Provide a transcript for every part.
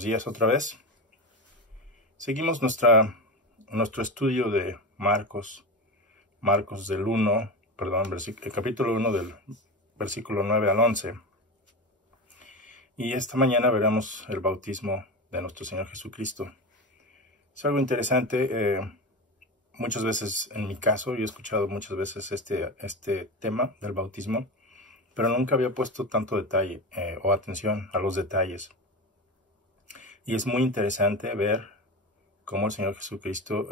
buenos días otra vez. Seguimos nuestro estudio de Marcos del el capítulo 1 del versículo 9 al 11. Y esta mañana veremos el bautismo de nuestro Señor Jesucristo. Es algo interesante. Muchas veces, en mi caso, yo he escuchado muchas veces este tema del bautismo, pero nunca había puesto tanto detalle o atención a los detalles. Y es muy interesante ver cómo el Señor Jesucristo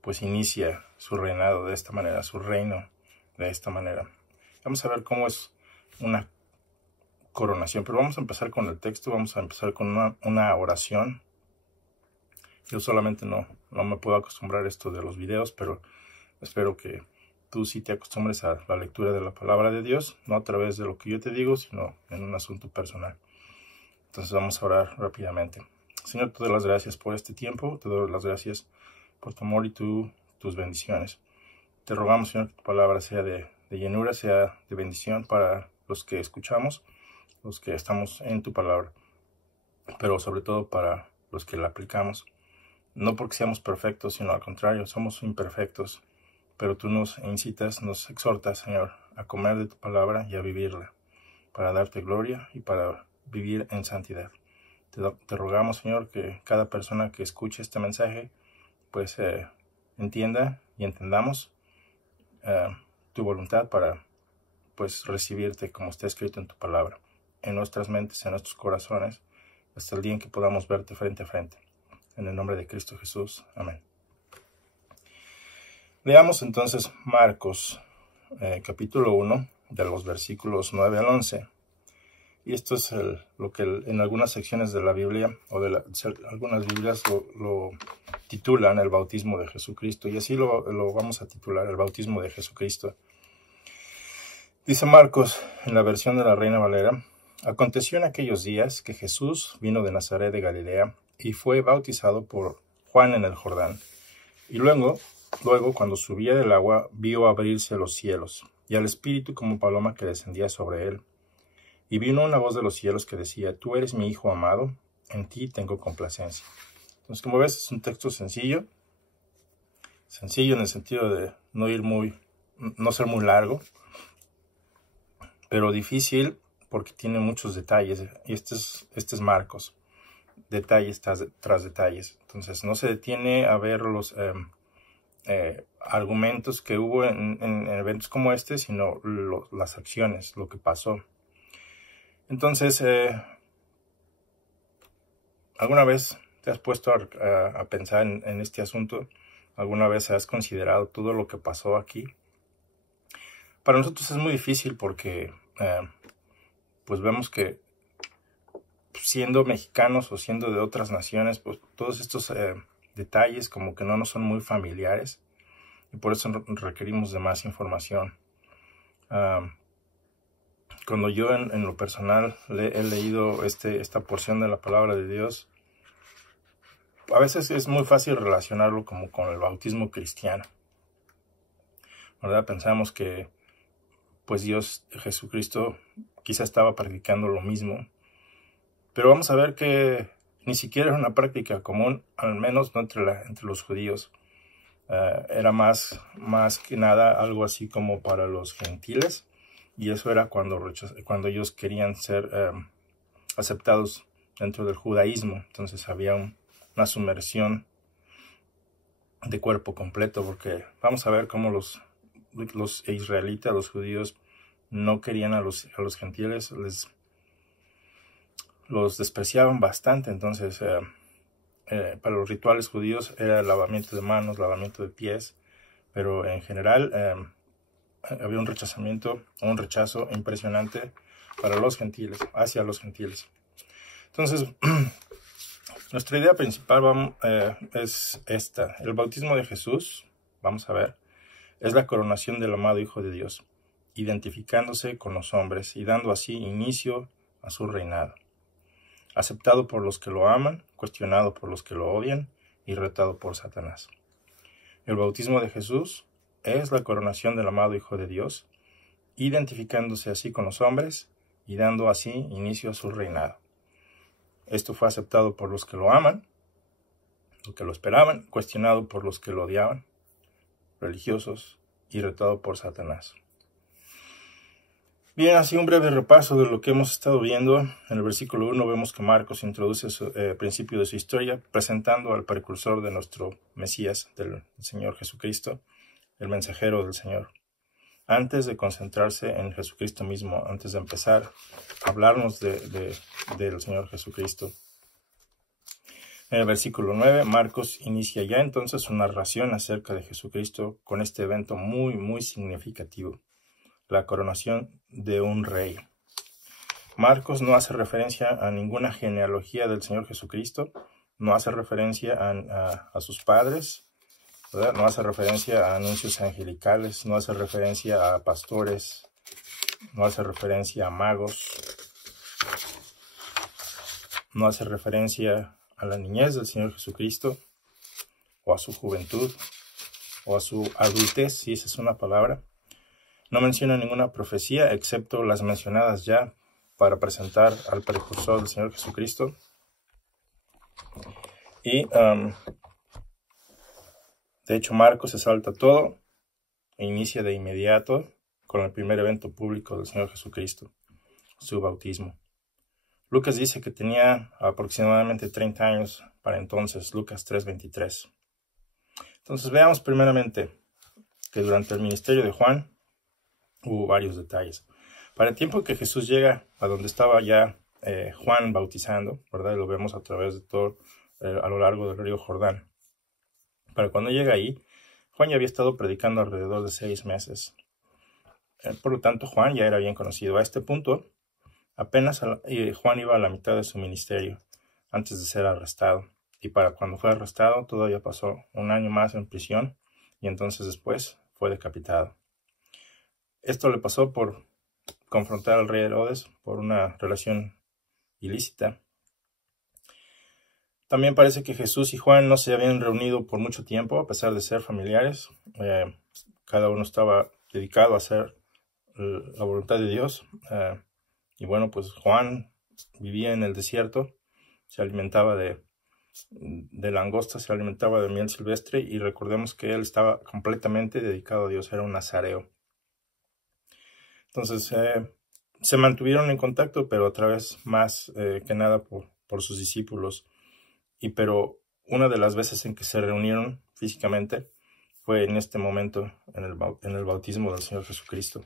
pues inicia su reinado de esta manera, su reino de esta manera. Vamos a ver cómo es una coronación, pero vamos a empezar con el texto, vamos a empezar con una oración. Yo solamente no me puedo acostumbrar a esto de los videos, pero espero que tú sí te acostumbres a la lectura de la palabra de Dios, no a través de lo que yo te digo, sino en un asunto personal. Entonces vamos a orar rápidamente. Señor, te doy las gracias por este tiempo, te doy las gracias por tu amor y tus bendiciones. Te rogamos, Señor, que tu palabra sea de llenura, sea de bendición para los que escuchamos, los que estamos en tu palabra, pero sobre todo para los que la aplicamos. No porque seamos perfectos, sino al contrario, somos imperfectos, pero tú nos incitas, nos exhortas, Señor, a comer de tu palabra y a vivirla, para darte gloria y para vivir en santidad. Te rogamos, Señor, que cada persona que escuche este mensaje, pues entienda y entendamos tu voluntad para, pues, recibirte como está escrito en tu palabra, en nuestras mentes, en nuestros corazones, hasta el día en que podamos verte frente a frente. En el nombre de Cristo Jesús. Amén. Leamos entonces Marcos, capítulo 1, de los versículos 9 al 11. Y esto es lo que en algunas secciones de la Biblia, o de algunas Biblias lo titulan el bautismo de Jesucristo. Y así lo vamos a titular, el bautismo de Jesucristo. Dice Marcos, en la versión de la Reina Valera: aconteció en aquellos días que Jesús vino de Nazaret de Galilea y fue bautizado por Juan en el Jordán. Y luego, cuando subía del agua, vio abrirse los cielos, y al Espíritu como paloma que descendía sobre él. Y vino una voz de los cielos que decía: tú eres mi Hijo amado, en ti tengo complacencia. Entonces, como ves, es un texto sencillo en el sentido de no ser muy largo, pero difícil porque tiene muchos detalles. Y este es Marcos, detalles tras detalles. Entonces, no se detiene a ver los argumentos que hubo en eventos como este, sino las acciones, lo que pasó. Entonces, ¿alguna vez te has puesto a pensar en este asunto? ¿Alguna vez has considerado todo lo que pasó aquí? Para nosotros es muy difícil porque pues vemos que, siendo mexicanos o siendo de otras naciones, pues todos estos detalles como que no nos son muy familiares, y por eso requerimos de más información. Cuando yo en lo personal he leído esta porción de la palabra de Dios, a veces es muy fácil relacionarlo como con el bautismo cristiano, ¿verdad? Pensamos que pues Jesucristo quizá estaba practicando lo mismo, pero vamos a ver que ni siquiera era una práctica común, al menos no entre los judíos. Era más que nada algo así como para los gentiles. Y eso era cuando ellos querían ser aceptados dentro del judaísmo. Entonces había una sumersión de cuerpo completo, porque vamos a ver cómo los israelitas, los judíos, no querían a los gentiles, los despreciaban bastante. Entonces, para los rituales judíos era el lavamiento de manos, lavamiento de pies, pero en general había un rechazo impresionante para los gentiles, hacia los gentiles. Entonces, nuestra idea principal es esta. El bautismo de Jesús, vamos a ver, es la coronación del amado Hijo de Dios, identificándose con los hombres y dando así inicio a su reinado. Aceptado por los que lo aman, cuestionado por los que lo odian y retado por Satanás. El bautismo de Jesús es la coronación del amado Hijo de Dios, identificándose así con los hombres y dando así inicio a su reinado. Esto fue aceptado por los que lo aman, los que lo esperaban, cuestionado por los que lo odiaban, religiosos, y retado por Satanás. Bien, así un breve repaso de lo que hemos estado viendo. En el versículo 1 vemos que Marcos introduce el principio de su historia, presentando al precursor de nuestro Mesías, del Señor Jesucristo, el mensajero del Señor. Antes de concentrarse en Jesucristo mismo, antes de empezar a hablarnos del Señor Jesucristo. En el versículo 9, Marcos inicia ya entonces su narración acerca de Jesucristo con este evento muy, muy significativo, la coronación de un rey. Marcos no hace referencia a ninguna genealogía del Señor Jesucristo, no hace referencia a sus padres, ¿verdad? No hace referencia a anuncios angelicales, no hace referencia a pastores, no hace referencia a magos, no hace referencia a la niñez del Señor Jesucristo, o a su juventud, o a su adultez, si esa es una palabra. No menciona ninguna profecía, excepto las mencionadas ya para presentar al precursor del Señor Jesucristo. Y de hecho, Marcos se salta todo e inicia de inmediato con el primer evento público del Señor Jesucristo, su bautismo. Lucas dice que tenía aproximadamente 30 años para entonces, Lucas 3:23. Entonces veamos primeramente que durante el ministerio de Juan hubo varios detalles. Para el tiempo que Jesús llega a donde estaba ya Juan bautizando, ¿verdad? Lo vemos a través de todo, a lo largo del río Jordán. Para cuando llega ahí, Juan ya había estado predicando alrededor de 6 meses. Por lo tanto, Juan ya era bien conocido. A este punto, apenas Juan iba a la mitad de su ministerio antes de ser arrestado. Y para cuando fue arrestado, todavía pasó un año más en prisión y entonces después fue decapitado. Esto le pasó por confrontar al rey Herodes por una relación ilícita. También parece que Jesús y Juan no se habían reunido por mucho tiempo, a pesar de ser familiares. Cada uno estaba dedicado a hacer la voluntad de Dios. Y bueno, pues Juan vivía en el desierto, se alimentaba de langosta, se alimentaba de miel silvestre, y recordemos que él estaba completamente dedicado a Dios, era un nazareo. Entonces, se mantuvieron en contacto, pero otra vez más que nada por sus discípulos. Pero una de las veces en que se reunieron físicamente fue en este momento, en el bautismo del Señor Jesucristo.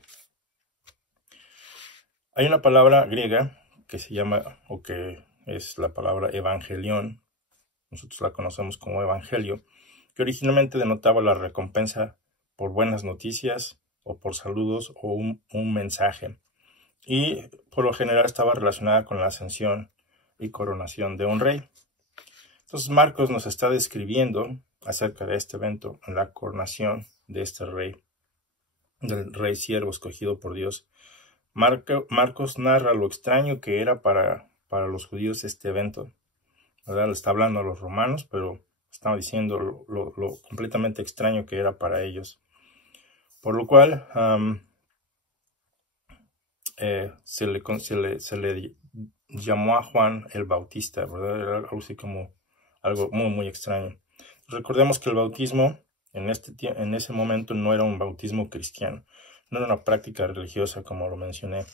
Hay una palabra griega que se llama, o que es la palabra evangelión, nosotros la conocemos como evangelio, que originalmente denotaba la recompensa por buenas noticias, o por saludos, o un mensaje. Y por lo general estaba relacionada con la ascensión y coronación de un rey. Entonces Marcos nos está describiendo acerca de este evento, la coronación de este rey, del rey siervo escogido por Dios. Marcos narra lo extraño que era para los judíos este evento, ¿verdad? Le está hablando a los romanos, pero estaba diciendo lo completamente extraño que era para ellos. Por lo cual se le llamó a Juan el Bautista, ¿verdad? Era algo así como algo muy, muy extraño. Recordemos que el bautismo en ese momento no era un bautismo cristiano, no era una práctica religiosa, como lo mencioné,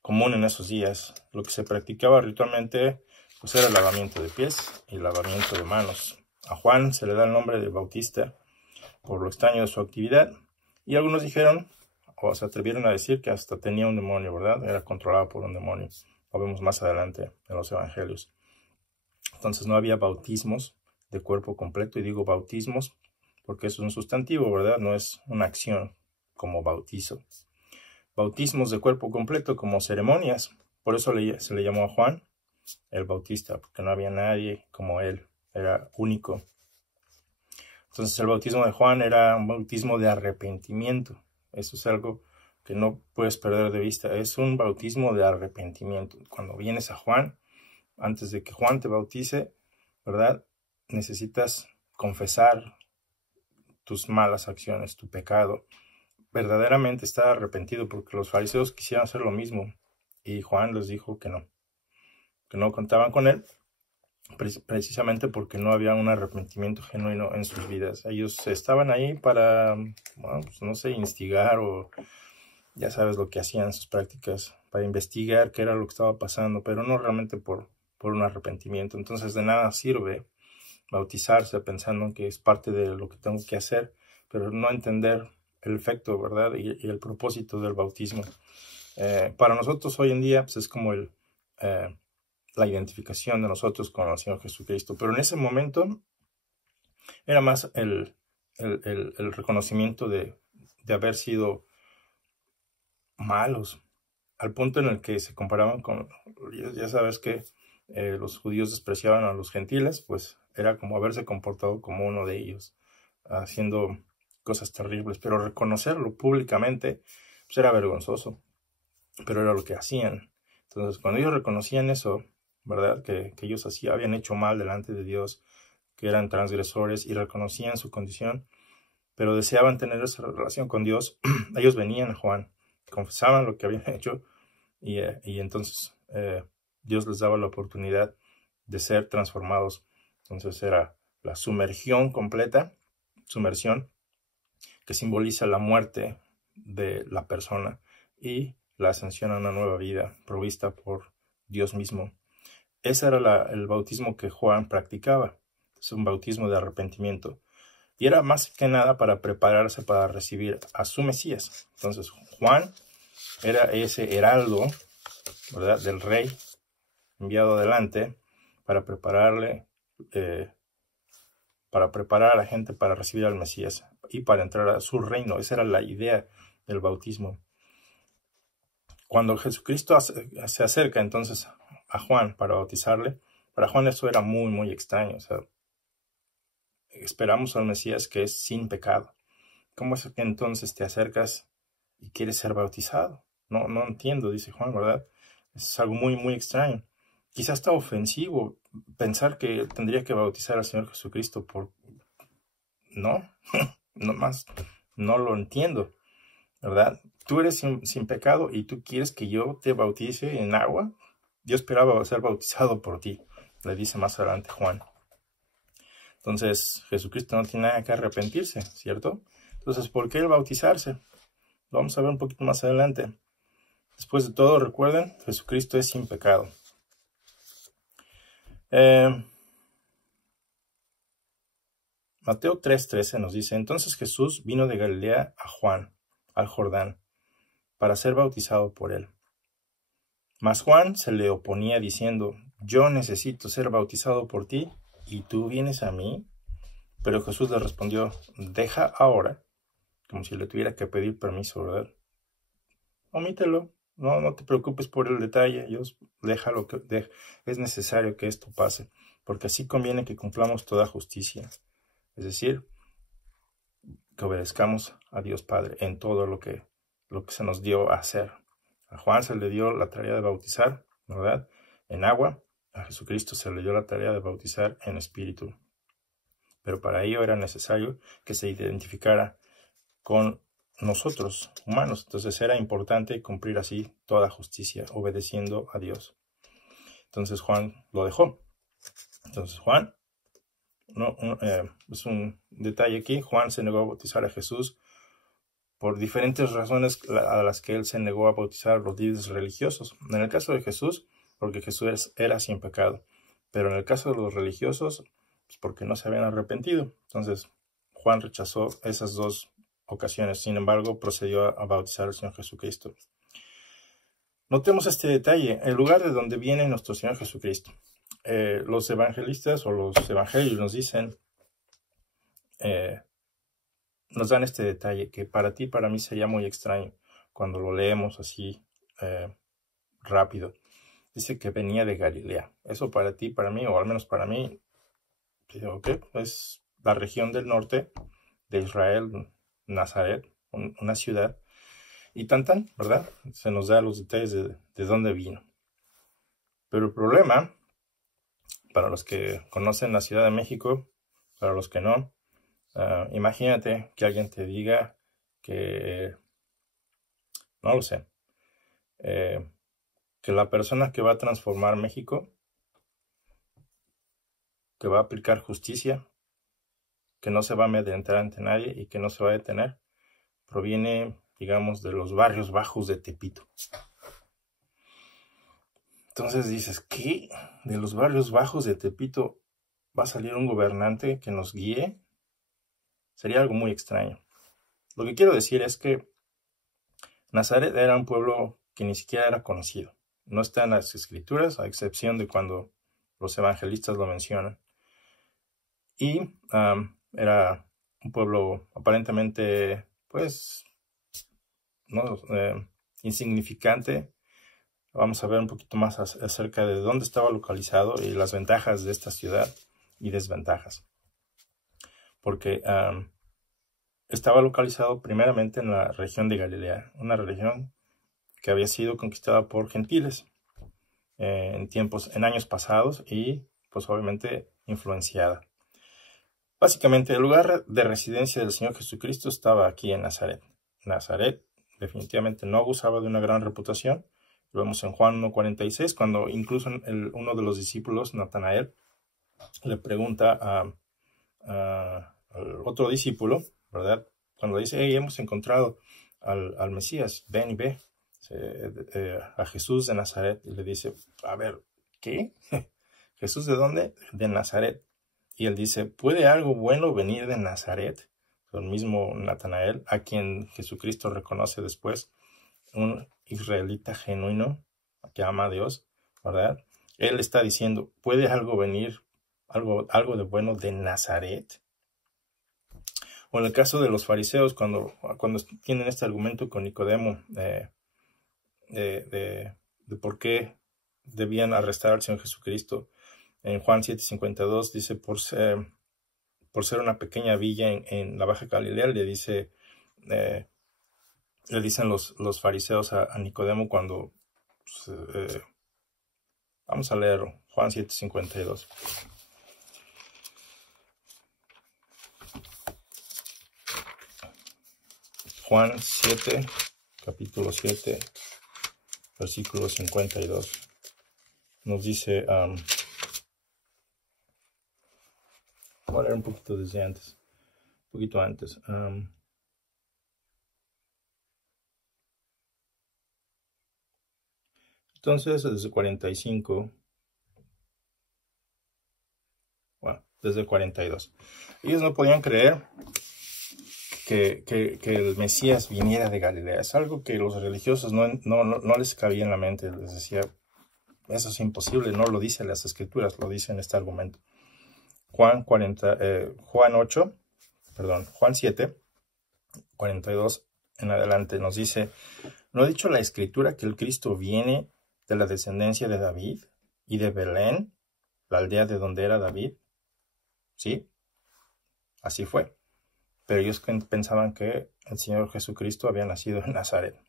común en esos días. Lo que se practicaba ritualmente pues era el lavamiento de pies y el lavamiento de manos. A Juan se le da el nombre de Bautista por lo extraño de su actividad, y algunos dijeron, o se atrevieron a decir, que hasta tenía un demonio, ¿verdad? Era controlado por un demonio. Lo vemos más adelante en los evangelios. Entonces no había bautismos de cuerpo completo, y digo bautismos porque es un sustantivo, ¿verdad? No es una acción como bautizo. Bautismos de cuerpo completo como ceremonias. Por eso se le llamó a Juan el Bautista, porque no había nadie como él, era único. Entonces el bautismo de Juan era un bautismo de arrepentimiento. Eso es algo que no puedes perder de vista. Es un bautismo de arrepentimiento. Cuando vienes a Juan, antes de que Juan te bautice, ¿verdad? Necesitas confesar tus malas acciones, tu pecado. Verdaderamente estar arrepentido, porque los fariseos quisieron hacer lo mismo y Juan les dijo que no contaban con él, precisamente porque no había un arrepentimiento genuino en sus vidas. Ellos estaban ahí para, bueno, pues, no sé, instigar o ya sabes lo que hacían en sus prácticas, para investigar qué era lo que estaba pasando, pero no realmente por un arrepentimiento. Entonces de nada sirve bautizarse pensando que es parte de lo que tengo que hacer, pero no entender el efecto, ¿verdad? Y el propósito del bautismo. Para nosotros hoy en día pues es como la identificación de nosotros con el Señor Jesucristo, pero en ese momento era más el reconocimiento de haber sido malos, al punto en el que se comparaban con, ya sabes que los judíos despreciaban a los gentiles, pues era como haberse comportado como uno de ellos, haciendo cosas terribles, pero reconocerlo públicamente pues era vergonzoso, pero era lo que hacían. Entonces cuando ellos reconocían eso, ¿verdad? Que ellos habían hecho mal delante de Dios, que eran transgresores y reconocían su condición, pero deseaban tener esa relación con Dios, ellos venían a Juan, confesaban lo que habían hecho y entonces Dios les daba la oportunidad de ser transformados. Entonces era la sumersión completa, sumersión, que simboliza la muerte de la persona y la ascensión a una nueva vida provista por Dios mismo. Ese era el bautismo que Juan practicaba. Es un bautismo de arrepentimiento. Y era más que nada para prepararse para recibir a su Mesías. Entonces Juan era ese heraldo, ¿verdad?, del rey enviado adelante para preparar a la gente para recibir al Mesías y para entrar a su reino. Esa era la idea del bautismo. Cuando Jesucristo se acerca entonces a Juan para bautizarle, para Juan eso era muy, muy extraño. O sea, esperamos al Mesías que es sin pecado. ¿Cómo es que entonces te acercas y quieres ser bautizado? No entiendo, dice Juan, ¿verdad? Es algo muy, muy extraño. Quizás está ofensivo pensar que tendría que bautizar al Señor Jesucristo por... No, nomás no lo entiendo, ¿verdad? Tú eres sin pecado y tú quieres que yo te bautice en agua. Yo esperaba ser bautizado por ti, le dice más adelante Juan. Entonces, Jesucristo no tiene nada que arrepentirse, ¿cierto? Entonces, ¿por qué el bautizarse? Lo vamos a ver un poquito más adelante. Después de todo, recuerden, Jesucristo es sin pecado. Mateo 3:13 nos dice, entonces Jesús vino de Galilea a Juan, al Jordán, para ser bautizado por él. Mas Juan se le oponía diciendo, yo necesito ser bautizado por ti, ¿y tú vienes a mí? Pero Jesús le respondió, deja ahora, como si le tuviera que pedir permiso, ¿verdad? Omítelo, no te preocupes por el detalle, Dios, déjalo, es necesario que esto pase, porque así conviene que cumplamos toda justicia. Es decir, que obedezcamos a Dios Padre en todo lo que se nos dio a hacer. A Juan se le dio la tarea de bautizar, ¿verdad?, en agua. A Jesucristo se le dio la tarea de bautizar en espíritu. Pero para ello era necesario que se identificara con nosotros, humanos. Entonces era importante cumplir así toda justicia, obedeciendo a Dios. Entonces Juan lo dejó. Entonces Juan, es un detalle aquí, Juan se negó a bautizar a Jesús por diferentes razones a las que él se negó a bautizar a los líderes religiosos. En el caso de Jesús, porque Jesús era sin pecado. Pero en el caso de los religiosos, pues porque no se habían arrepentido. Entonces Juan rechazó esas dos ocasiones. Sin embargo, procedió a bautizar al Señor Jesucristo. Notemos este detalle, el lugar de donde viene nuestro Señor Jesucristo. Los evangelistas o los evangelios nos dicen, nos dan este detalle que para ti, para mí sería muy extraño cuando lo leemos así rápido. Dice que venía de Galilea. Eso para ti, para mí, o al menos para mí, ¿qué? Es la región del norte de Israel, Nazaret, una ciudad. Y ¿verdad? Se nos da los detalles de dónde vino. Pero el problema, para los que conocen la Ciudad de México, para los que no, imagínate que alguien te diga que, no lo sé, que la persona que va a transformar México que va a aplicar justicia, que no se va a amedrentar ante nadie y que no se va a detener, proviene, digamos, de los barrios bajos de Tepito. Entonces dices, ¿qué? ¿De los barrios bajos de Tepito va a salir un gobernante que nos guíe? Sería algo muy extraño. Lo que quiero decir es que Nazaret era un pueblo que ni siquiera era conocido. No está en las escrituras, a excepción de cuando los evangelistas lo mencionan. Y era un pueblo aparentemente, pues, no, insignificante. Vamos a ver un poquito más acerca de dónde estaba localizado y las ventajas de esta ciudad y desventajas. Porque estaba localizado primeramente en la región de Galilea, una región que había sido conquistada por gentiles en años pasados y pues obviamente influenciada. Básicamente el lugar de residencia del Señor Jesucristo estaba aquí en Nazaret. Nazaret definitivamente no gozaba de una gran reputación. Lo vemos en Juan 1:46, cuando incluso uno de los discípulos, Natanael, le pregunta al otro discípulo, ¿verdad? Cuando le dice, hey, hemos encontrado al Mesías, ven y ve a Jesús de Nazaret. Y le dice, a ver, ¿qué? ¿Jesús de dónde? De Nazaret. Y él dice, ¿puede algo bueno venir de Nazaret? El mismo Natanael, a quien Jesucristo reconoce después, un israelita genuino que ama a Dios, ¿verdad? Él está diciendo, ¿puede algo venir, algo de bueno de Nazaret? O en el caso de los fariseos, cuando tienen este argumento con Nicodemo de por qué debían arrestar al Señor Jesucristo, en Juan 7:52 dice, por ser una pequeña villa en la Baja Galilea, le dicen los fariseos a Nicodemo cuando vamos a leer Juan 7:52. Juan 7, capítulo 7, versículo 52. Nos dice, voy a leer un poquito desde antes, un poquito antes. Entonces, desde 45, bueno, desde 42. Ellos no podían creer que el Mesías viniera de Galilea. Es algo que los religiosos no les cabía en la mente. Les decía, eso es imposible, no lo dicen las escrituras, lo dice en este argumento. Juan 7, 42 en adelante nos dice, ¿no ha dicho la escritura que el Cristo viene de la descendencia de David y de Belén, la aldea de donde era David? Sí, así fue. Pero ellos pensaban que el Señor Jesucristo había nacido en Nazaret.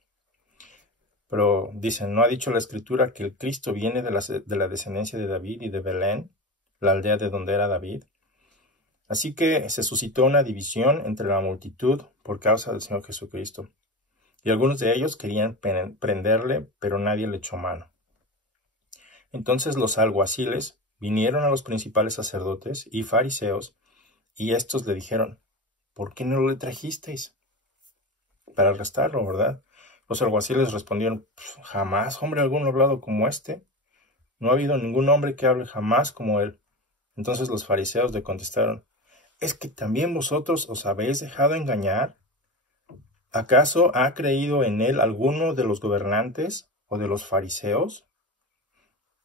Pero dicen, ¿no ha dicho la escritura que el Cristo viene de la descendencia de David y de Belén, la aldea de donde era David? Así que se suscitó una división entre la multitud por causa del Señor Jesucristo. Y algunos de ellos querían prenderle, pero nadie le echó mano. Entonces los alguaciles vinieron a los principales sacerdotes y fariseos, y estos le dijeron, ¿por qué no le trajisteis? Para arrestarlo, ¿verdad? Los alguaciles respondieron, jamás hombre alguno ha hablado como este. No ha habido ningún hombre que hable jamás como él. Entonces los fariseos le contestaron, ¿es que también vosotros os habéis dejado engañar? ¿Acaso ha creído en él alguno de los gobernantes o de los fariseos?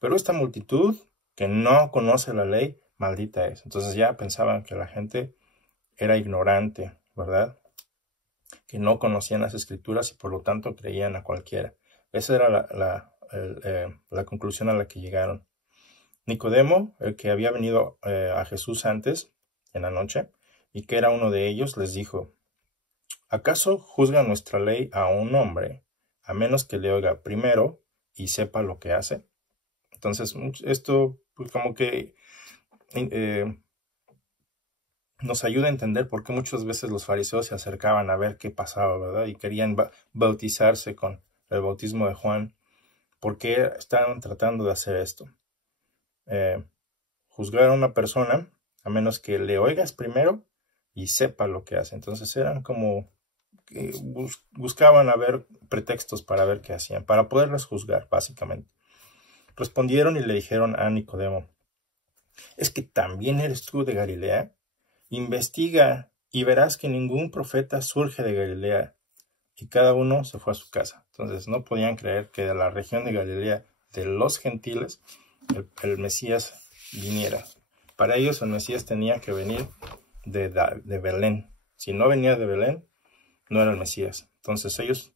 Pero esta multitud que no conoce la ley, maldita es. Entonces ya pensaban que la gente era ignorante, ¿verdad? Que no conocían las escrituras y por lo tanto creían a cualquiera. Esa era la conclusión a la que llegaron. Nicodemo, el que había venido a Jesús antes, en la noche, y que era uno de ellos, les dijo, ¿acaso juzga nuestra ley a un hombre, a menos que le oiga primero y sepa lo que hace? Entonces, esto pues, como que nos ayuda a entender por qué muchas veces los fariseos se acercaban a ver qué pasaba, ¿verdad? Y querían bautizarse con el bautismo de Juan. ¿Por qué estaban tratando de hacer esto? juzgar a una persona a menos que le oigas primero y sepa lo que hace. Entonces eran como que buscaban a ver pretextos para ver qué hacían, para poderlos juzgar, básicamente. Respondieron y le dijeron a Nicodemo: ¿es que también eres tú de Galilea? Investiga y verás que ningún profeta surge de Galilea. Y cada uno se fue a su casa. Entonces no podían creer que de la región de Galilea, de los gentiles, el Mesías viniera. Para ellos el Mesías tenía que venir de Belén. Si no venía de Belén, no era el Mesías. Entonces ellos,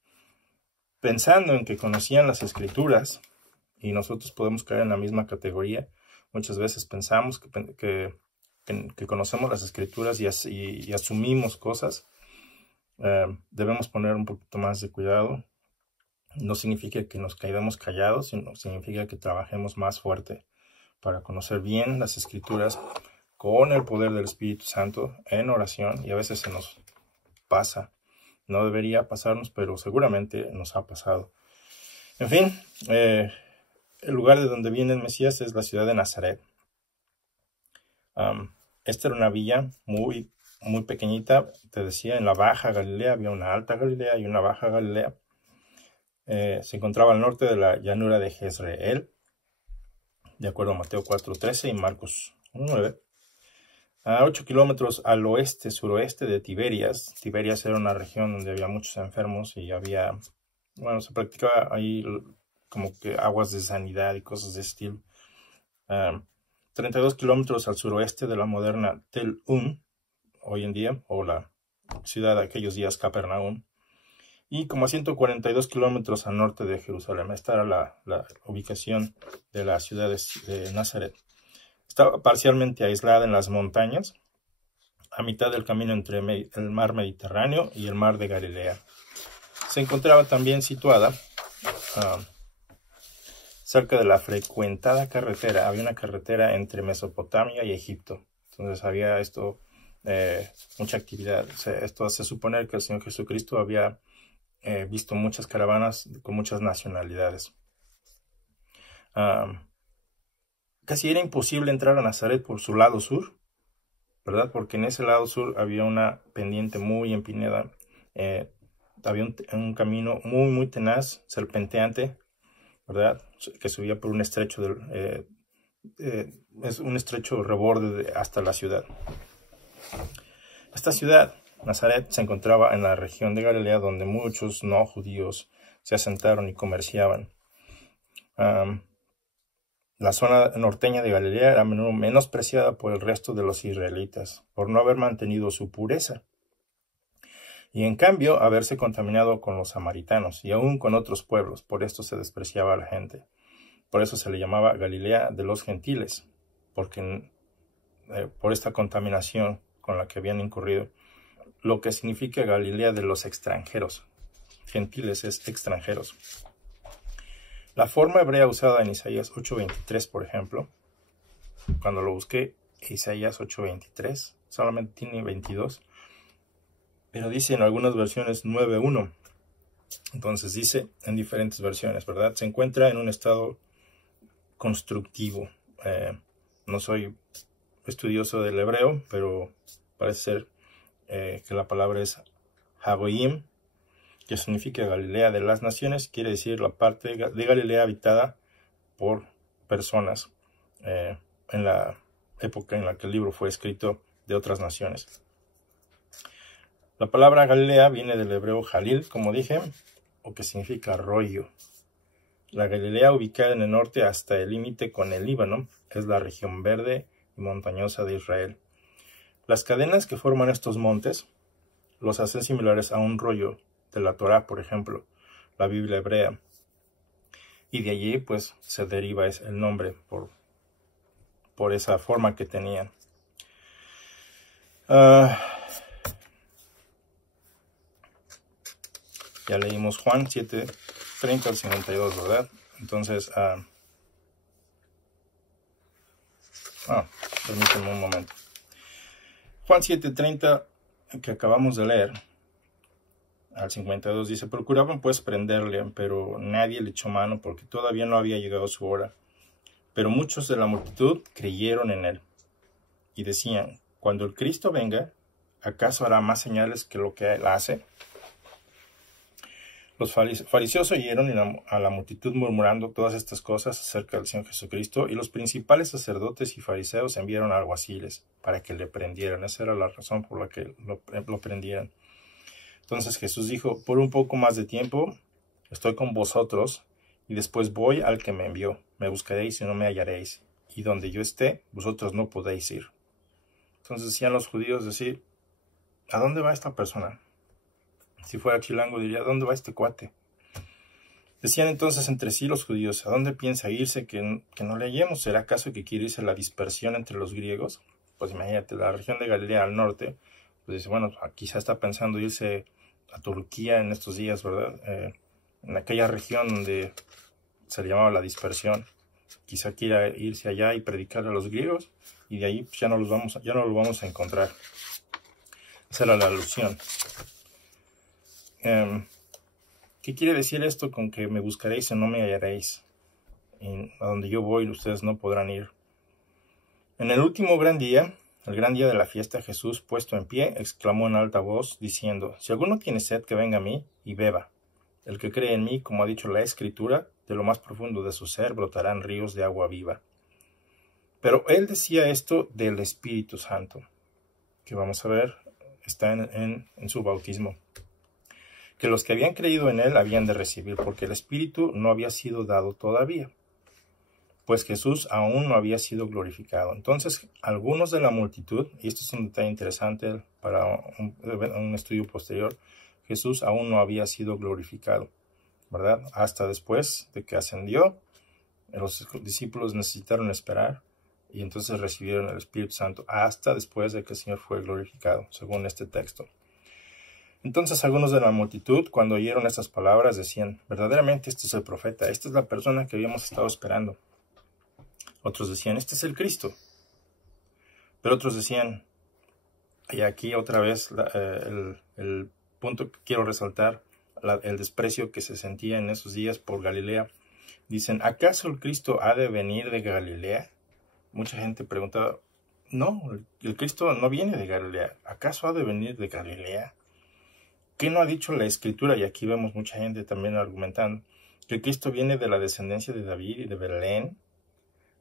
pensando en que conocían las Escrituras, y nosotros podemos caer en la misma categoría, muchas veces pensamos que conocemos las Escrituras y asumimos cosas. Debemos poner un poquito más de cuidado. No significa que nos quedemos callados, sino significa que trabajemos más fuerte para conocer bien las Escrituras con el poder del Espíritu Santo en oración. Y a veces se nos pasa. No debería pasarnos, pero seguramente nos ha pasado. En fin, el lugar de donde viene el Mesías es la ciudad de Nazaret. Esta era una villa muy pequeñita. Te decía, en la Baja Galilea había una Alta Galilea y una Baja Galilea. Se encontraba al norte de la llanura de Jezreel, de acuerdo a Mateo 4:13 y Marcos 1:9. A 8 kilómetros al suroeste de Tiberias. Tiberias era una región donde había muchos enfermos y se practicaba ahí como que aguas de sanidad y cosas de estilo. 32 kilómetros al suroeste de la moderna Tel hoy en día, o la ciudad de aquellos días, Capernaum, y como a 142 kilómetros al norte de Jerusalén. Esta era la ubicación de la ciudad de Nazaret. Estaba parcialmente aislada en las montañas, a mitad del camino entre el mar Mediterráneo y el mar de Galilea. Se encontraba también situada cerca de la frecuentada carretera. Había una carretera entre Mesopotamia y Egipto. Entonces había mucha actividad. Esto hace suponer que el Señor Jesucristo había visto muchas caravanas con muchas nacionalidades. Casi era imposible entrar a Nazaret por su lado sur, ¿verdad? Porque en ese lado sur había una pendiente muy empinada. Había un camino muy tenaz, serpenteante, ¿verdad? Que subía por un estrecho es un estrecho reborde hasta la ciudad. Esta ciudad, Nazaret, se encontraba en la región de Galilea, donde muchos no judíos se asentaron y comerciaban. La zona norteña de Galilea era a menudo menospreciada por el resto de los israelitas, por no haber mantenido su pureza, y en cambio haberse contaminado con los samaritanos y aún con otros pueblos. Por esto se despreciaba a la gente. Por eso se le llamaba Galilea de los gentiles, porque por esta contaminación con la que habían incurrido, lo que significa Galilea de los extranjeros. Gentiles es extranjeros. La forma hebrea usada en Isaías 8:23, por ejemplo, cuando lo busqué, Isaías 8:23, solamente tiene 22, pero dice en algunas versiones 9:1. Entonces dice en diferentes versiones, ¿verdad? Se encuentra en un estado constructivo. No soy estudioso del hebreo, pero parece ser que la palabra es Hagoyim, que significa Galilea de las naciones. Quiere decir la parte de Galilea habitada por personas en la época en la que el libro fue escrito, de otras naciones. La palabra Galilea viene del hebreo Jalil, como dije, o que significa arroyo. La Galilea, ubicada en el norte hasta el límite con el Líbano, es la región verde y montañosa de Israel. Las cadenas que forman estos montes los hacen similares a un rollo de la Torá, por ejemplo, la Biblia hebrea. Y de allí, pues, se deriva el nombre por esa forma que tenían. Ya leímos Juan 7:30 al 52, ¿verdad? Entonces, permítanme un momento. Juan 7:30, que acabamos de leer, al 52, dice: procuraban pues prenderle, pero nadie le echó mano porque todavía no había llegado su hora. Pero muchos de la multitud creyeron en él y decían: cuando el Cristo venga, ¿acaso hará más señales que lo que él hace? Los fariseos oyeron a la multitud murmurando todas estas cosas acerca del Señor Jesucristo, y los principales sacerdotes y fariseos enviaron alguaciles para que le prendieran. Esa era la razón por la que lo prendieran. Entonces Jesús dijo: por un poco más de tiempo estoy con vosotros, y después voy al que me envió. Me buscaréis y no me hallaréis, y donde yo esté, vosotros no podéis ir. Entonces decían los judíos, decir: ¿a dónde va esta persona? Si fuera chilango diría: ¿a dónde va este cuate? Decían entonces entre sí los judíos: ¿a dónde piensa irse que no le hallemos? ¿Será acaso que quiere irse a la dispersión entre los griegos? Pues imagínate, la región de Galilea al norte, pues dice, bueno, quizá está pensando irse a Turquía en estos días, ¿verdad? En aquella región donde se le llamaba la dispersión. Quizá quiera irse allá y predicar a los griegos, y de ahí pues, ya no lo vamos a encontrar. Esa era la alusión. ¿Qué quiere decir esto con que me buscaréis y no me hallaréis? Y a donde yo voy ustedes no podrán ir. En el último gran día, el gran día de la fiesta, Jesús, puesto en pie, exclamó en alta voz, diciendo: si alguno tiene sed, que venga a mí y beba. El que cree en mí, como ha dicho la Escritura, de lo más profundo de su ser brotarán ríos de agua viva. Pero él decía esto del Espíritu Santo, que vamos a ver, está en su bautismo, que los que habían creído en él habían de recibir, porque el Espíritu no había sido dado todavía, pues Jesús aún no había sido glorificado. Entonces, algunos de la multitud, y esto es un detalle interesante para un estudio posterior, Jesús aún no había sido glorificado, ¿verdad? Hasta después de que ascendió, los discípulos necesitaron esperar, y entonces recibieron el Espíritu Santo hasta después de que el Señor fue glorificado, según este texto. Entonces algunos de la multitud, cuando oyeron estas palabras, decían: verdaderamente este es el profeta, esta es la persona que habíamos estado esperando. Otros decían: este es el Cristo. Pero otros decían, y aquí otra vez el punto que quiero resaltar, el desprecio que se sentía en esos días por Galilea. Dicen: ¿acaso el Cristo ha de venir de Galilea? Mucha gente preguntaba: no, el Cristo no viene de Galilea. ¿Acaso ha de venir de Galilea? ¿Qué no ha dicho la Escritura? Y aquí vemos mucha gente también argumentando que Cristo viene de la descendencia de David y de Belén,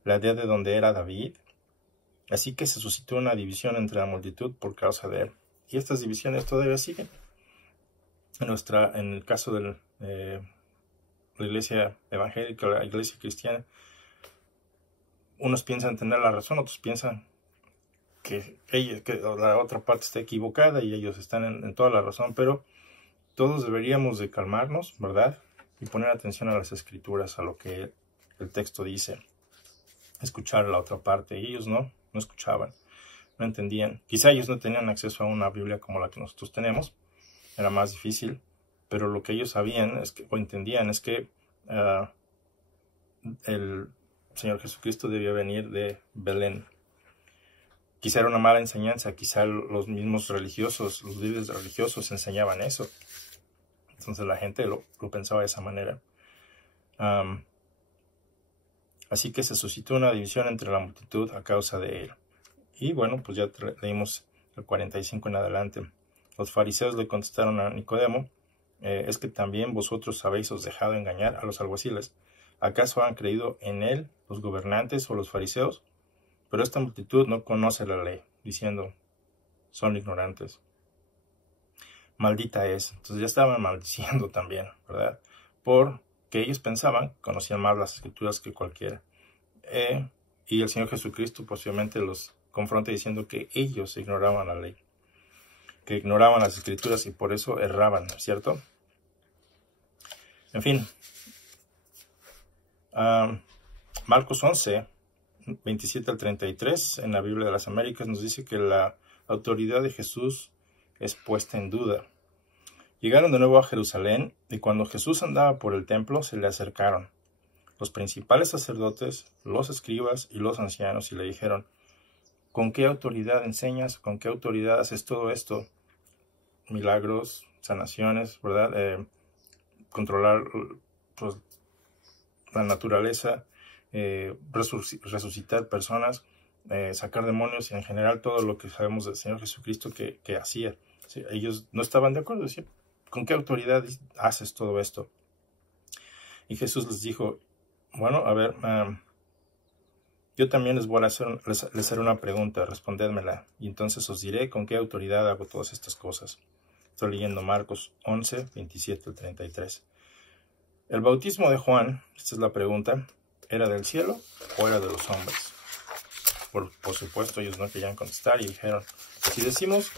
la aldea de donde era David. Así que se suscitó una división entre la multitud por causa de él. Y estas divisiones todavía siguen. En el caso de la iglesia evangélica, la iglesia cristiana, unos piensan tener la razón, otros piensan que la otra parte está equivocada y ellos están en toda la razón, pero todos deberíamos de calmarnos, ¿verdad? Y poner atención a las Escrituras, a lo que el texto dice, escuchar la otra parte. Y ellos no escuchaban, no entendían. Quizá ellos no tenían acceso a una Biblia como la que nosotros tenemos, era más difícil, pero lo que ellos sabían o entendían es que el Señor Jesucristo debía venir de Belén. Quizá era una mala enseñanza, quizá los mismos religiosos, los líderes religiosos enseñaban eso. Entonces la gente lo pensaba de esa manera. Así que se suscitó una división entre la multitud a causa de él. Y bueno, pues ya leímos el 45 en adelante. Los fariseos le contestaron a Nicodemo: es que también vosotros habéis os dejado engañar a los alguaciles. ¿Acaso han creído en él los gobernantes o los fariseos? Pero esta multitud no conoce la ley, diciendo: son ignorantes. Maldita es. Entonces ya estaban maldiciendo también, ¿verdad? Porque ellos pensaban, conocían más las Escrituras que cualquiera. Y el Señor Jesucristo posiblemente los confronta diciendo que ellos ignoraban la ley, que ignoraban las Escrituras y por eso erraban, ¿cierto? En fin. Marcos 11, 27 al 33, en la Biblia de las Américas, nos dice que la autoridad de Jesús es puesta en duda. Llegaron de nuevo a Jerusalén, y cuando Jesús andaba por el templo, se le acercaron los principales sacerdotes, los escribas y los ancianos, y le dijeron: ¿con qué autoridad enseñas? ¿Con qué autoridad haces todo esto? Milagros, sanaciones, ¿verdad? Controlar pues, la naturaleza. resucitar personas, sacar demonios y en general todo lo que sabemos del Señor Jesucristo que hacía. ¿Sí? Ellos no estaban de acuerdo, decían, ¿con qué autoridad haces todo esto? Y Jesús les dijo, bueno, a ver, yo también les voy a hacer una pregunta, respondedmela, y entonces os diré con qué autoridad hago todas estas cosas. Estoy leyendo Marcos 11, 27 al 33. El bautismo de Juan, esta es la pregunta, ¿era del cielo o era de los hombres? Por supuesto, ellos no querían contestar y dijeron, si decimos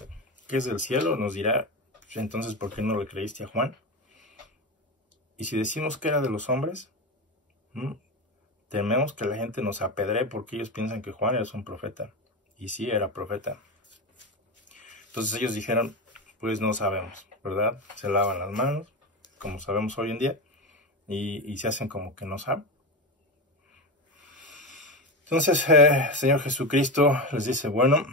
que es del cielo, nos dirá, entonces, ¿por qué no le creíste a Juan? Y si decimos que era de los hombres, tememos que la gente nos apedree porque ellos piensan que Juan es un profeta. Y sí, era profeta. Entonces ellos dijeron, pues no sabemos, ¿verdad? Se lavan las manos, como sabemos hoy en día, y se hacen como que no saben. Entonces, Señor Jesucristo les dice, bueno,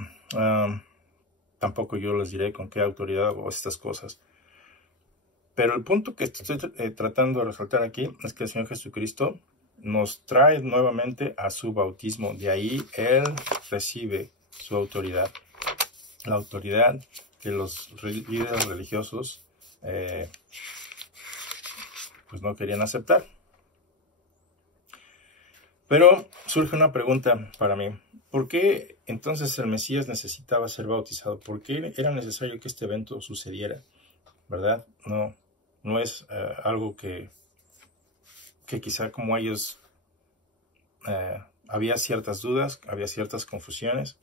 tampoco yo les diré con qué autoridad hago estas cosas. Pero el punto que estoy tratando de resaltar aquí es que el Señor Jesucristo nos trae nuevamente a su bautismo. De ahí Él recibe su autoridad. La autoridad que los líderes religiosos pues no querían aceptar. Pero surge una pregunta para mí. ¿Por qué entonces el Mesías necesitaba ser bautizado? ¿Por qué era necesario que este evento sucediera? ¿Verdad? No es algo que quizá como ellos había ciertas dudas, había ciertas confusiones.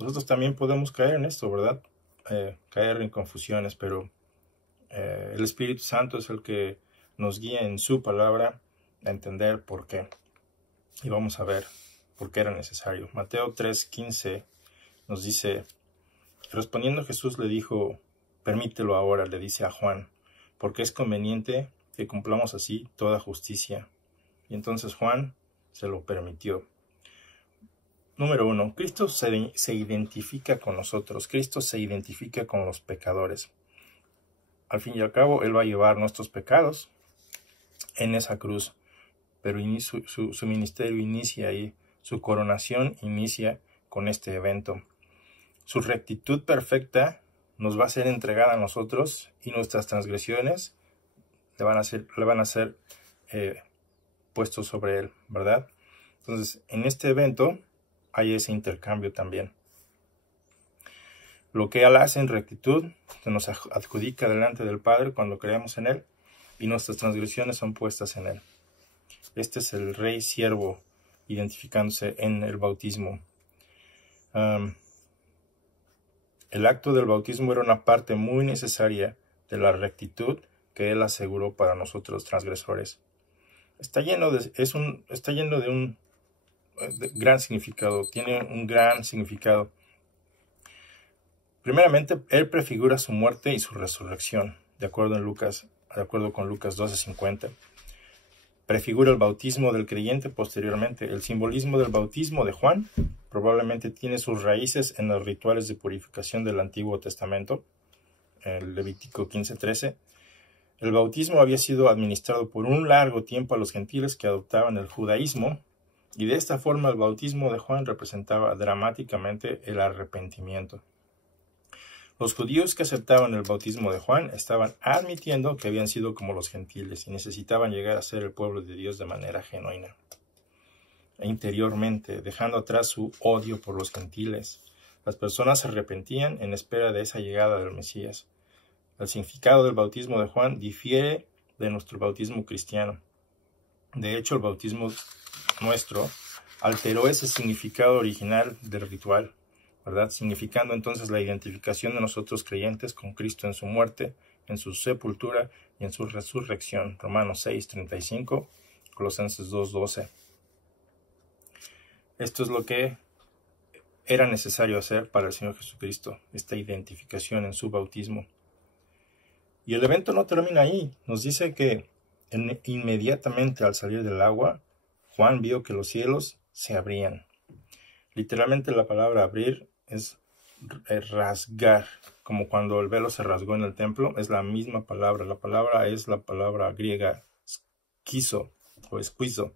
Nosotros también podemos caer en esto, ¿verdad? Caer en confusiones, pero el Espíritu Santo es el que nos guía en su palabra a entender por qué. Y vamos a ver por qué era necesario. Mateo 3:15 nos dice, respondiendo Jesús le dijo, permítelo ahora, le dice a Juan, porque es conveniente que cumplamos así toda justicia. Y entonces Juan se lo permitió. Número 1. Cristo se identifica con nosotros. Cristo se identifica con los pecadores. Al fin y al cabo, Él va a llevar nuestros pecados en esa cruz. Pero su ministerio inicia ahí. Su coronación inicia con este evento. Su rectitud perfecta nos va a ser entregada a nosotros y nuestras transgresiones le van a ser puestos sobre Él, ¿verdad? Entonces, en este evento hay ese intercambio también. Lo que Él hace en rectitud se nos adjudica delante del Padre cuando creemos en Él y nuestras transgresiones son puestas en Él. Este es el Rey Siervo identificándose en el bautismo. El acto del bautismo era una parte muy necesaria de la rectitud que Él aseguró para nosotros transgresores. Está lleno de un gran significado, tiene un gran significado. Primeramente, Él prefigura su muerte y su resurrección, de acuerdo con Lucas 12:50. Prefigura el bautismo del creyente posteriormente. El simbolismo del bautismo de Juan probablemente tiene sus raíces en los rituales de purificación del Antiguo Testamento, el Levítico 15:13. El bautismo había sido administrado por un largo tiempo a los gentiles que adoptaban el judaísmo, y de esta forma el bautismo de Juan representaba dramáticamente el arrepentimiento. Los judíos que aceptaban el bautismo de Juan estaban admitiendo que habían sido como los gentiles y necesitaban llegar a ser el pueblo de Dios de manera genuina e interiormente, dejando atrás su odio por los gentiles. Las personas se arrepentían en espera de esa llegada del Mesías. El significado del bautismo de Juan difiere de nuestro bautismo cristiano. De hecho, el bautismo nuestro alteró ese significado original del ritual, ¿verdad? Significando entonces la identificación de nosotros creyentes con Cristo en su muerte, en su sepultura y en su resurrección. Romanos 6:35, Colosenses 2:12. Esto es lo que era necesario hacer para el Señor Jesucristo, esta identificación en su bautismo. Y el evento no termina ahí. Nos dice que inmediatamente al salir del agua, Juan vio que los cielos se abrían. Literalmente la palabra abrir es rasgar, como cuando el velo se rasgó en el templo, es la misma palabra. La palabra es la palabra griega skizo o esquizo.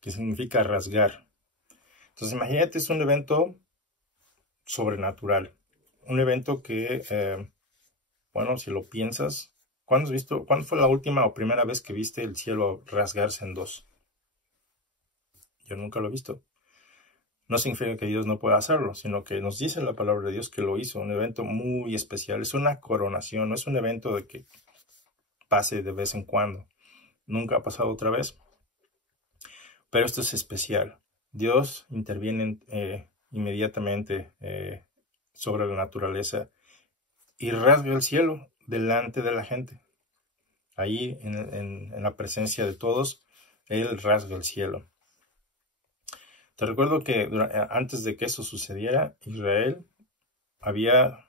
que significa rasgar. Entonces imagínate, es un evento sobrenatural. Un evento que, bueno, si lo piensas, ¿cuándo fue la última o primera vez que viste el cielo rasgarse en dos? Yo nunca lo he visto. No significa que Dios no pueda hacerlo, sino que nos dice la palabra de Dios que lo hizo. Un evento muy especial. Es una coronación, no es un evento de que pase de vez en cuando. Nunca ha pasado otra vez. Pero esto es especial. Dios interviene inmediatamente sobre la naturaleza y rasga el cielo delante de la gente. Ahí en la presencia de todos, Él rasga el cielo. Te recuerdo que antes de que eso sucediera, Israel había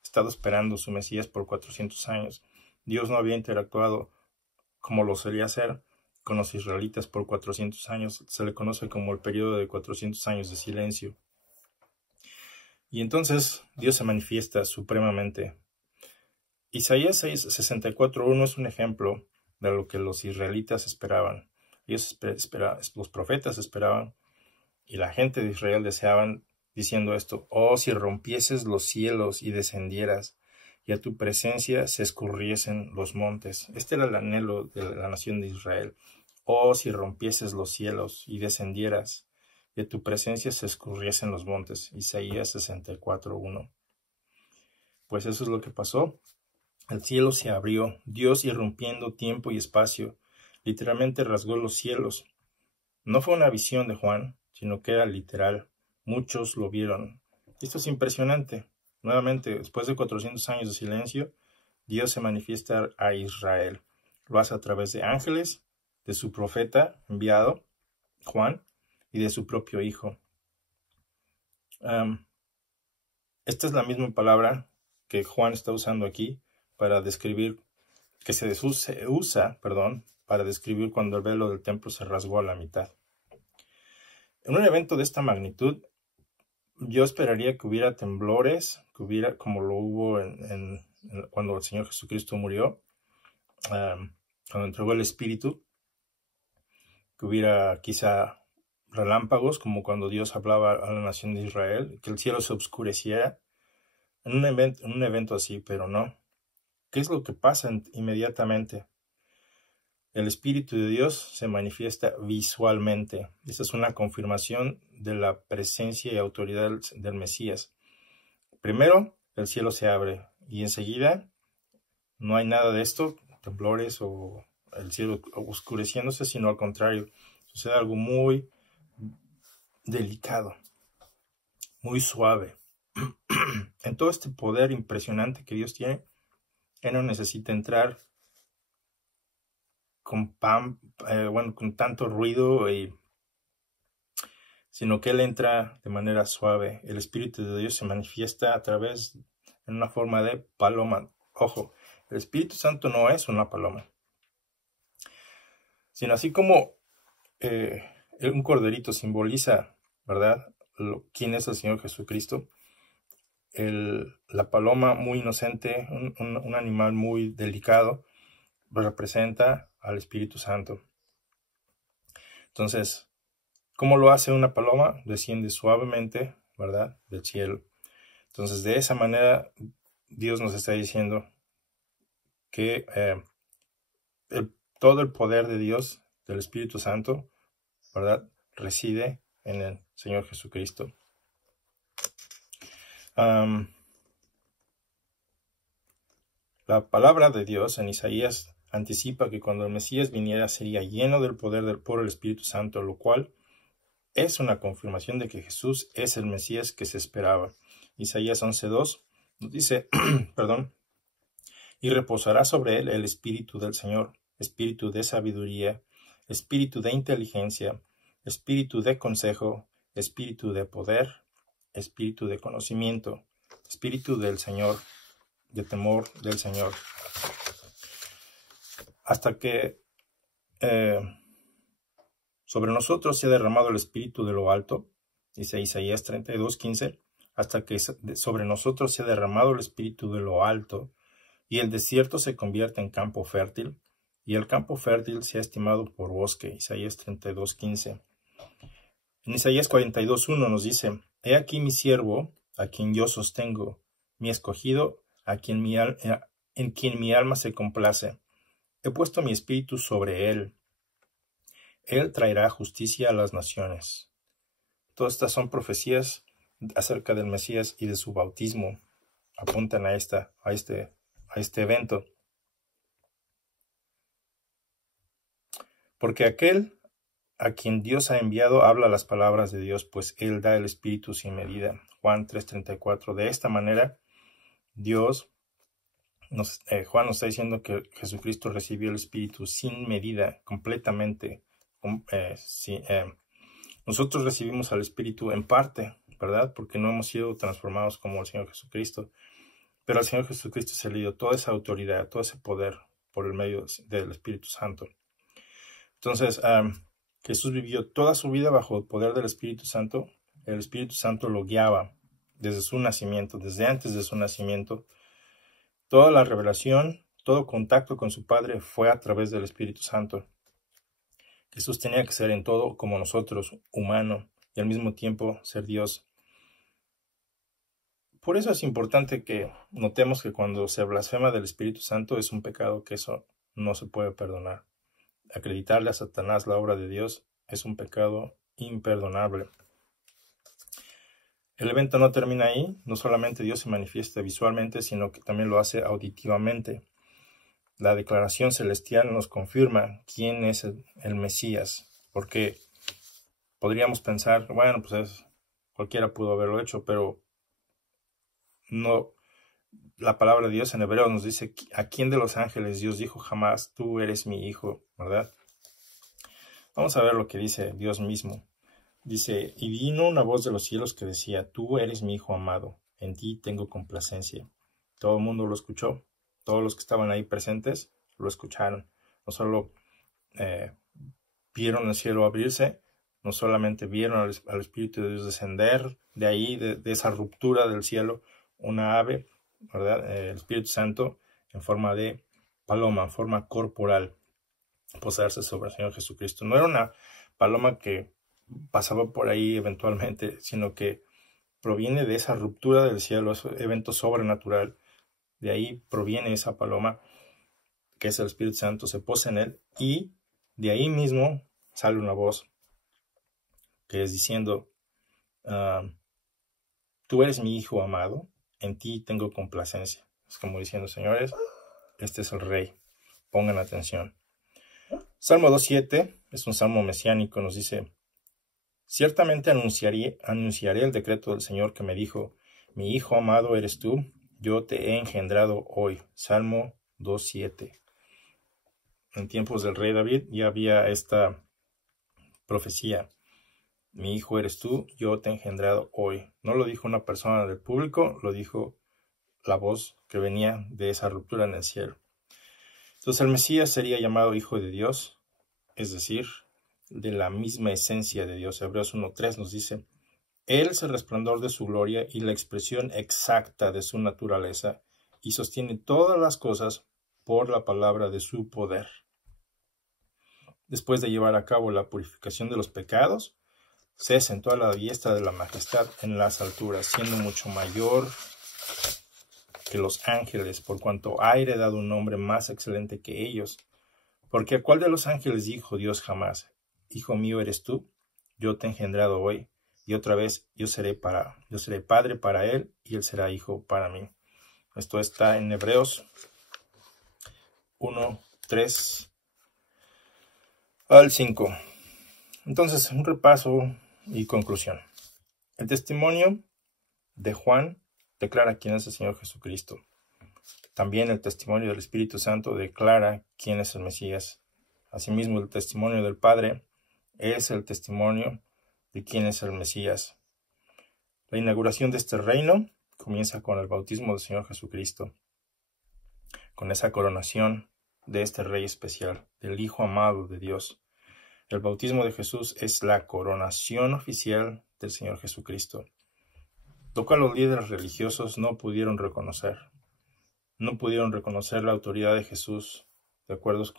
estado esperando su Mesías por 400 años. Dios no había interactuado como lo solía hacer con los israelitas por 400 años. Se le conoce como el periodo de 400 años de silencio. Y entonces Dios se manifiesta supremamente. Isaías 64:1 es un ejemplo de lo que los israelitas esperaban. Los profetas esperaban y la gente de Israel deseaban, diciendo esto: oh, si rompieses los cielos y descendieras, y a tu presencia se escurriesen los montes. Este era el anhelo de la nación de Israel. Oh, si rompieses los cielos y descendieras, y a tu presencia se escurriesen los montes. Isaías 64:1. Pues eso es lo que pasó. El cielo se abrió, Dios irrumpiendo tiempo y espacio, literalmente rasgó los cielos. No fue una visión de Juan, sino que era literal. Muchos lo vieron. Esto es impresionante. Nuevamente, después de 400 años de silencio, Dios se manifiesta a Israel. Lo hace a través de ángeles, de su profeta enviado, Juan, y de su propio Hijo. Esta es la misma palabra que Juan está usando aquí para describir, que se usa para describir cuando el velo del templo se rasgó a la mitad. En un evento de esta magnitud, yo esperaría que hubiera temblores, que hubiera, como lo hubo cuando el Señor Jesucristo murió, cuando entregó el Espíritu, que hubiera quizá relámpagos, como cuando Dios hablaba a la nación de Israel, que el cielo se oscureciera, en un evento así, pero no. ¿Qué es lo que pasa inmediatamente? El Espíritu de Dios se manifiesta visualmente. Esa es una confirmación de la presencia y autoridad del Mesías. Primero, el cielo se abre y enseguida no hay nada de esto, temblores o el cielo oscureciéndose, sino al contrario, sucede algo muy delicado, muy suave. En todo este poder impresionante que Dios tiene, Él no necesita entrar con tanto ruido, sino que Él entra de manera suave. El Espíritu de Dios se manifiesta en una forma de paloma. Ojo, el Espíritu Santo no es una paloma, sino así como un corderito simboliza, ¿verdad?, quién es el Señor Jesucristo. La paloma muy inocente, un animal muy delicado, representa al Espíritu Santo. Entonces, ¿cómo lo hace una paloma? Desciende suavemente, ¿verdad?, del cielo. Entonces, de esa manera, Dios nos está diciendo que todo el poder de Dios, del Espíritu Santo, ¿verdad?, reside en el Señor Jesucristo. La palabra de Dios en Isaías anticipa que cuando el Mesías viniera sería lleno del poder por el Espíritu Santo, lo cual es una confirmación de que Jesús es el Mesías que se esperaba. Isaías 11:2 nos dice, y reposará sobre él el Espíritu del Señor, Espíritu de sabiduría, Espíritu de inteligencia, Espíritu de consejo, Espíritu de poder, Espíritu de conocimiento, Espíritu del Señor, de temor del Señor. Hasta que sobre nosotros se ha derramado el Espíritu de lo alto, dice Isaías 32:15, hasta que sobre nosotros se ha derramado el Espíritu de lo alto, y el desierto se convierte en campo fértil, y el campo fértil se ha estimado por bosque. Isaías 32:15. En Isaías 42:1 nos dice: He aquí mi siervo, a quien yo sostengo, mi escogido, en quien mi alma se complace. He puesto mi espíritu sobre él. Él traerá justicia a las naciones. Todas estas son profecías acerca del Mesías y de su bautismo. Apuntan a este evento. Porque aquel a quien Dios ha enviado habla las palabras de Dios, pues Él da el Espíritu sin medida. Juan 3:34. De esta manera, Juan nos está diciendo que Jesucristo recibió el Espíritu sin medida, completamente. Nosotros recibimos al Espíritu en parte, ¿verdad? Porque no hemos sido transformados como el Señor Jesucristo. Pero al Señor Jesucristo se le dio toda esa autoridad, todo ese poder por el medio del Espíritu Santo. Entonces, Jesús vivió toda su vida bajo el poder del Espíritu Santo. El Espíritu Santo lo guiaba desde su nacimiento, desde antes de su nacimiento. Toda la revelación, todo contacto con su Padre fue a través del Espíritu Santo. Jesús tenía que ser en todo como nosotros, humano, y al mismo tiempo ser Dios. Por eso es importante que notemos que cuando se blasfema del Espíritu Santo es un pecado que eso no se puede perdonar. Acreditarle a Satanás la obra de Dios es un pecado imperdonable. El evento no termina ahí. No solamente Dios se manifiesta visualmente, sino que también lo hace auditivamente. La declaración celestial nos confirma quién es el Mesías, porque podríamos pensar, bueno, pues cualquiera pudo haberlo hecho, pero no. La palabra de Dios en hebreo nos dice: ¿a quién de los ángeles Dios dijo jamás, tú eres mi hijo? ¿Verdad? Vamos a ver lo que dice Dios mismo. Dice: y vino una voz de los cielos que decía: tú eres mi hijo amado, en ti tengo complacencia. Todo el mundo lo escuchó. Todos los que estaban ahí presentes lo escucharon. No solo vieron el cielo abrirse, no solamente vieron al Espíritu de Dios descender de ahí, de esa ruptura del cielo, una ave, ¿verdad? El Espíritu Santo en forma de paloma, en forma corporal, posarse sobre el Señor Jesucristo. No era una paloma que pasaba por ahí eventualmente, sino que proviene de esa ruptura del cielo, ese evento sobrenatural. De ahí proviene esa paloma, que es el Espíritu Santo, se posa en él, y de ahí mismo sale una voz que es diciendo: tú eres mi hijo amado, en ti tengo complacencia. Es como diciendo: señores, este es el rey, pongan atención. Salmo 2:7 es un salmo mesiánico, nos dice: ciertamente anunciaré el decreto del Señor que me dijo: mi hijo amado eres tú, yo te he engendrado hoy. Salmo 2:7. En tiempos del rey David ya había esta profecía: mi hijo eres tú, yo te he engendrado hoy. No lo dijo una persona del público, lo dijo la voz que venía de esa ruptura en el cielo. Entonces el Mesías sería llamado Hijo de Dios, es decir, de la misma esencia de Dios. Hebreos 1:3 nos dice: Él es el resplandor de su gloria y la expresión exacta de su naturaleza, y sostiene todas las cosas por la palabra de su poder. Después de llevar a cabo la purificación de los pecados, se sentó a la diestra de la majestad en las alturas, siendo mucho mayor que los ángeles, por cuanto ha heredado un nombre más excelente que ellos. Porque ¿a cuál de los ángeles dijo Dios jamás: Hijo mío eres tú, yo te he engendrado hoy? Y otra vez, yo seré padre para él, y él será hijo para mí. Esto está en Hebreos 1:3 al 5. Entonces, un repaso y conclusión. El testimonio de Juan declara quién es el Señor Jesucristo. También el testimonio del Espíritu Santo declara quién es el Mesías. Asimismo, el testimonio del Padre es el testimonio de quién es el Mesías. La inauguración de este reino comienza con el bautismo del Señor Jesucristo, con esa coronación de este Rey especial, del Hijo amado de Dios. El bautismo de Jesús es la coronación oficial del Señor Jesucristo, lo cual los líderes religiosos no pudieron reconocer. No pudieron reconocer la autoridad de Jesús de acuerdo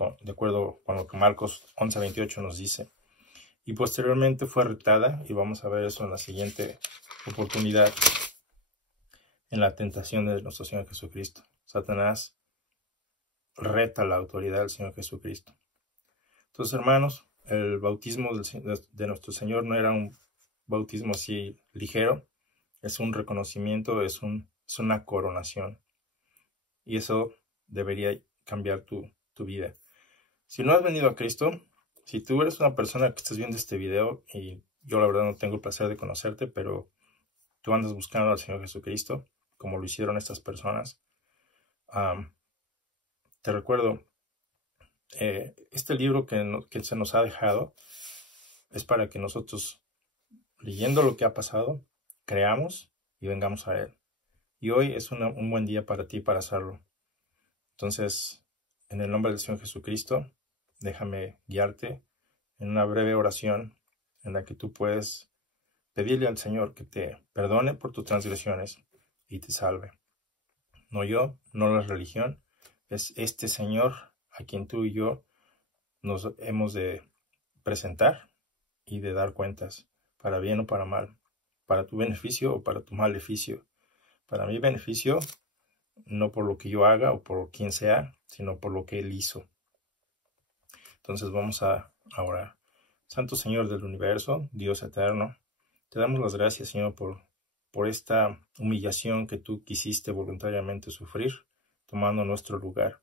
con lo que Marcos 11:28 nos dice. Y posteriormente fue retada, y vamos a ver eso en la siguiente oportunidad, en la tentación de nuestro Señor Jesucristo. Satanás reta la autoridad del Señor Jesucristo. Entonces, hermanos, el bautismo de nuestro Señor no era un bautismo así ligero, es un reconocimiento, es una coronación. Y eso debería cambiar tu vida. Si no has venido a Cristo, si tú eres una persona que estás viendo este video, y yo la verdad no tengo el placer de conocerte, pero tú andas buscando al Señor Jesucristo, como lo hicieron estas personas, te recuerdo, este libro que se nos ha dejado es para que nosotros, leyendo lo que ha pasado, creamos y vengamos a Él. Y hoy es un buen día para ti para hacerlo. Entonces, en el nombre del Señor Jesucristo, déjame guiarte en una breve oración en la que tú puedes pedirle al Señor que te perdone por tus transgresiones y te salve. No yo, no la religión, es este Señor a quien tú y yo nos hemos de presentar y de dar cuentas, para bien o para mal, para tu beneficio o para tu maleficio. Para mi beneficio, no por lo que yo haga o por quien sea, sino por lo que Él hizo. Entonces vamos a orar. Santo Señor del universo, Dios eterno, te damos las gracias, Señor, por esta humillación que tú quisiste voluntariamente sufrir, tomando nuestro lugar.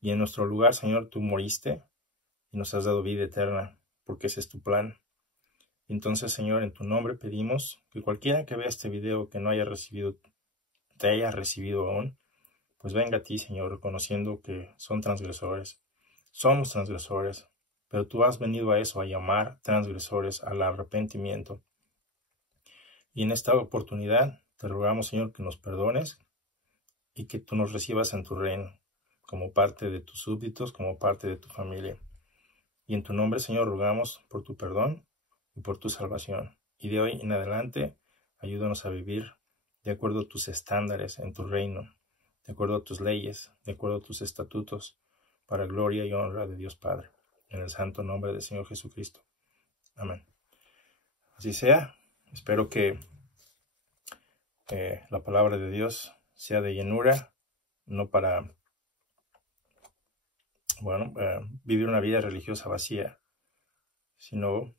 Y en nuestro lugar, Señor, tú moriste y nos has dado vida eterna, porque ese es tu plan. Entonces, Señor, en tu nombre pedimos que cualquiera que vea este video que no haya recibido, te haya recibido aún, pues venga a ti, Señor, reconociendo que son transgresores. Somos transgresores, pero tú has venido a eso, a llamar transgresores al arrepentimiento. Y en esta oportunidad te rogamos, Señor, que nos perdones y que tú nos recibas en tu reino, como parte de tus súbditos, como parte de tu familia. Y en tu nombre, Señor, rogamos por tu perdón y por tu salvación. Y de hoy en adelante, ayúdanos a vivir de acuerdo a tus estándares en tu reino, de acuerdo a tus leyes, de acuerdo a tus estatutos, para gloria y honra de Dios Padre. En el santo nombre del Señor Jesucristo. Amén. Así sea. Espero que la palabra de Dios sea de llenura, no para vivir una vida religiosa vacía, sino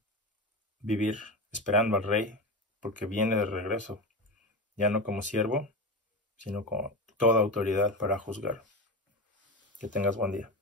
vivir esperando al Rey, porque viene de regreso, ya no como siervo, sino con toda autoridad para juzgar. Que tengas buen día.